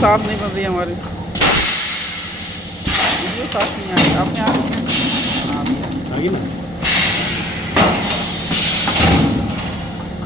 साफ नहीं बन रही हमारी वीडियो साफ नहीं आ रही। आपने आ रही है? हाँ आ गई ना।